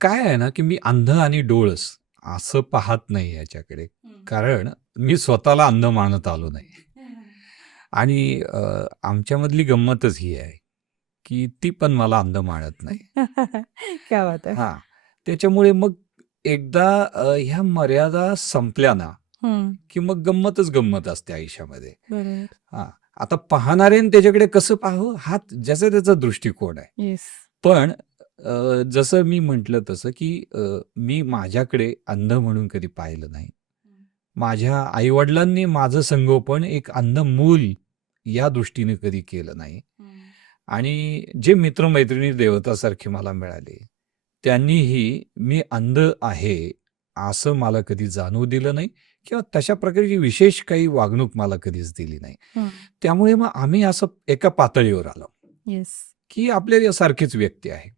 काय आहे ना, की मी अंध आणि डोळस असं पाहत नाही याच्याकडे. हं. कारण मी स्वतःला अंध मानत आलो नाही. आणि आमच्यामधली गंमतच ही आहे, की ती पण मला अंध मानत नाही. क्या बात है! हां. त्याच्यामुळे मग एकदा ह्या मर्यादा संपल्या ना, हं. की मग गंमतच गंमत असते आयुष्यामध्ये. बरोबर. हां. आता पाहणाऱ्याने त्याच्याकडे कसं पाहावं हा ज्याचा त्याचा दृष्टिकोन आहे. येस. पण जसं मी म्हटलं तसं, की मी माझ्याकडे अंध म्हणून कधी पाहिलं नाही. माझ्या आई-वडिलांनी माझं संगोपन एक अंध मूल या दृष्टीने कधी केलं नाही. आणि जे मित्र-मैत्रिणी देवतासारखे मला मिळाले, त्यांनीही मी अंध आहे, असं मला कधी जाणवू दिलं नाही किंवा तशा प्रकारची विशेष काही वागणूक मला कधीच दिली नाही. हं. त्यामुळे मग आम्ही असं एका पातळीवर आलो, येस. की आपल्या सारखीच व्यक्ती आहे.